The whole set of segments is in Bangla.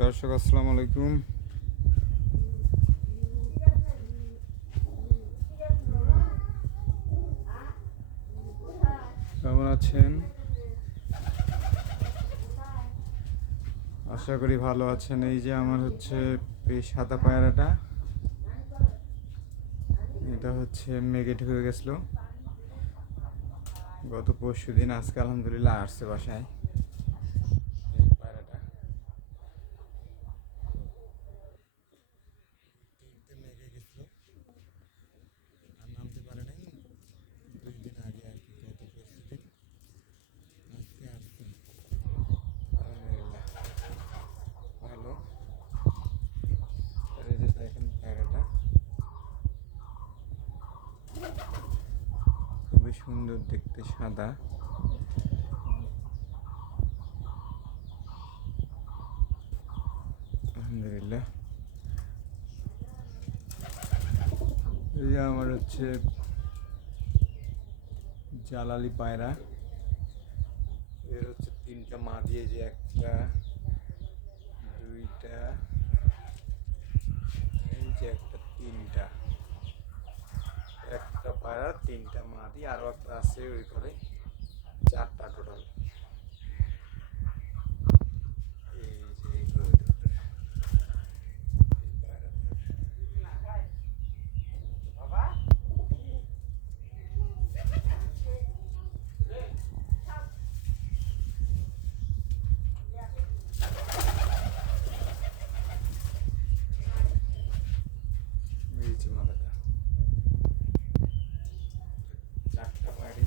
দর্শক আসসালামু আলাইকুম। কেমন আছেন? আশা করি ভালো আছেন। এই যে আমার হচ্ছে এই সাদা পায়রাটা, এটা হচ্ছে মেঘে ঢুকে গেছিলো গত পরশু দিন। আজকে আলহামদুলিল্লাহ আসছে বাসায়। এই যে পায়রাটা মেঘে গেছিলো আর নামতে পারে নাই 2 দিন আগে আর কি, গত পরশু দিন। আজকে আসছে আলহামদুলিল্লাহ ভালো। আর এই যে দেখেন পায়রাটা খুবই সুন্দর দেখতে, সাদা। আলহামদুলিল্লাহ। এই যে আমার হচ্ছে জালালি পায়রা, এর হচ্ছে 3টা মা দিয়ে, যে 1টা 2টা, এই যে 1টা 3টা, একটা পায়রা 3টা মা দিয়ে, আরও একটা আছে ওই ঘরে, 4টা টোটাল। এই যে এই ঘরে এই পায়রা, এই যে মাদাটা, 4টা পায়রি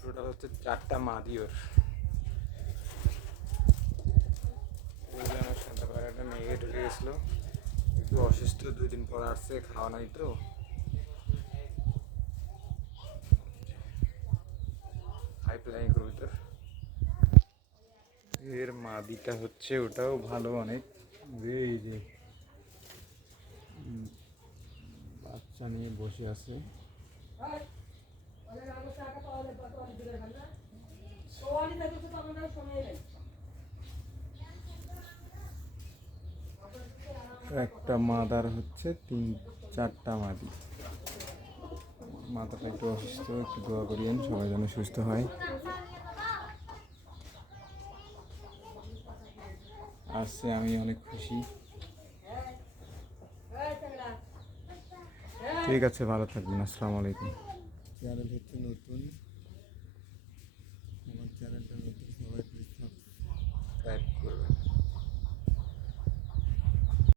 টোটাল হচ্ছে 4টা মা দিয়ে ওর। আমার সাদা পায়রাটা মেঘে ঢুকে গেছিলো, একটু অসুস্থ, 2 দিন পর আসছে, খাওয়া নাই তো। পাইপলাইন কবুতর, এর মাদিটা হচ্ছে ওটাও ভালো অনেক। এই যে বাচ্চা নিয়ে বসে আছে। একটা মাদার হচ্ছে 4টা মাদি। মাথাটা একটু অসুস্থ, একটু দোয়া করিয়েন সবাই যেন সুস্থ হয়। আসছে, আমি অনেক খুশি। ঠিক আছে, ভালো থাকবেন। আসসালামু আলাইকুম। চ্যানেল হচ্ছে নতুন।